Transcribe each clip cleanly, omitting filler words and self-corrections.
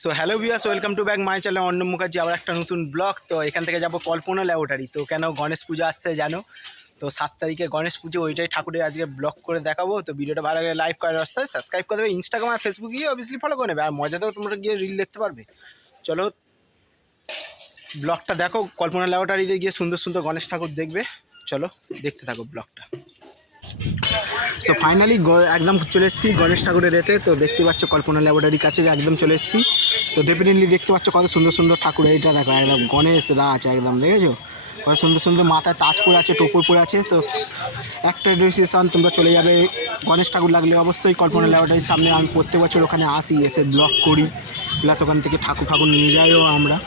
So hello viewers, welcome to back my channel Arnab Mukherjee. আবার একটা নতুন ব্লগ। তো এখান থেকে যাবো কল্পনা ল্যাবরেটরি। তো কেন গণেশ পুজো আসছে জানো? তো 7 তারিখে গণেশ পুজো, ওইটাই ঠাকুরের আজকে ব্লগ করে দেখাবো। তো ভিডিওটা ভালো লাগে লাইক করার রাস্তায় সাবস্ক্রাইব করে দেবে, ইনস্টাগ্রাম আর ফেসবুক গিয়ে অবভিয়াসলি ফলো করে নেবে। আর মজাতেও তোমরা গিয়ে রিল দেখতে পারবে। চলো ব্লগটা দেখো, কল্পনা ল্যাবরেটরিতে গিয়ে সুন্দর সুন্দর গণেশ ঠাকুর দেখবে। চলো দেখতে থাকো ব্লগটা। সো ফাইনালি একদম চলে এসেছি গণেশ ঠাকুরের এতে। তো দেখতে পাচ্ছ কল্পনা ল্যাবরেটরির কাছে যে একদম চলে এসেছি। তো ডেফিনেটলি দেখতে পাচ্ছ কত সুন্দর সুন্দর ঠাকুর। এইটা দেখো একদম গণেশ রাজ, একদম দেখেছো কত সুন্দর সুন্দর মাথায় তাজ পরে আছে, টোপর পরে আছে। তো একটা ডিসিশন, তোমরা চলে যাবে গণেশ ঠাকুর লাগলে অবশ্যই কল্পনা ল্যাবরেটরির সামনে। আমি প্রত্যেক বছর ওখানে আসি, এসে ব্লগ করি, প্লাস ওখান থেকে ঠাকুর নিয়ে যাইও আমরা।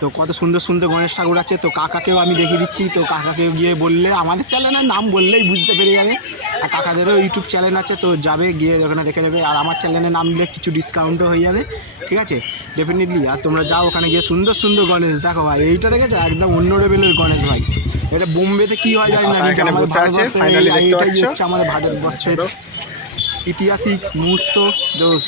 তো কত সুন্দর সুন্দর গণেশ ঠাকুর আছে। তো কাকাকেও আমি দেখিয়ে দিচ্ছি। তো কাকাকেও গিয়ে বললে, আমাদের চ্যানেলের নাম বললেই বুঝতে পেরে যাবে। আর কাকাদেরও ইউটিউব চ্যানেল আছে, তো যাবে গিয়ে ওখানে দেখে নেবে। আর আমার চ্যানেলের নাম দিলে কিছু ডিসকাউন্টও হয়ে যাবে, ঠিক আছে ডেফিনেটলি। আর তোমরা যাও ওখানে গিয়ে সুন্দর সুন্দর গণেশ দেখো ভাই। এইটা দেখেছো একদম অন্য লেভেলের গণেশ ভাই। এটা বোম্বেতে কী হয় জানি না, কিন্তু আমাদের ভারতবর্ষে হচ্ছে আমাদের ভারতবর্ষের ঐতিহাসিক মুহূর্ত। দোষ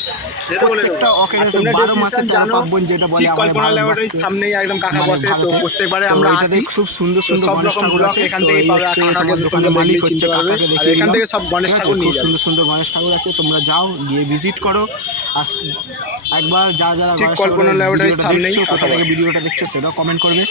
প্রত্যেকটা অকেশন 12 মাসে 13 পার্বণ যেটা বলে কল্পনা ল্যাবরেটরির সামনেই একদম কাকা বসে। তো প্রত্যেকবারে আমরা আসি, খুব সুন্দর সুন্দর সব গণেশ রকম ঠাকুর ব্লগ আছে। এখান থেকেই পাবে। তোমার দোকানের মালিক হচ্ছে কাকাকে আর দেখিয়ে এখান দিলাম। থেকে সব গণেশ ঠাকুর নিয়ে খুব যাবে। সুন্দর সুন্দর গণেশ ঠাকুর আছে, তোমরা যাও গিয়ে ভিজিট করো। আর একবার যারা ঠিক গণেশ কল্পনা ঠাকুরের ল্যাবরেটরির ভিডিওটা সামনেই দেখছো, কোথা কাকা থেকে বসে। ভিডিওটা দেখছো সেটাও কমেন্ট করবে।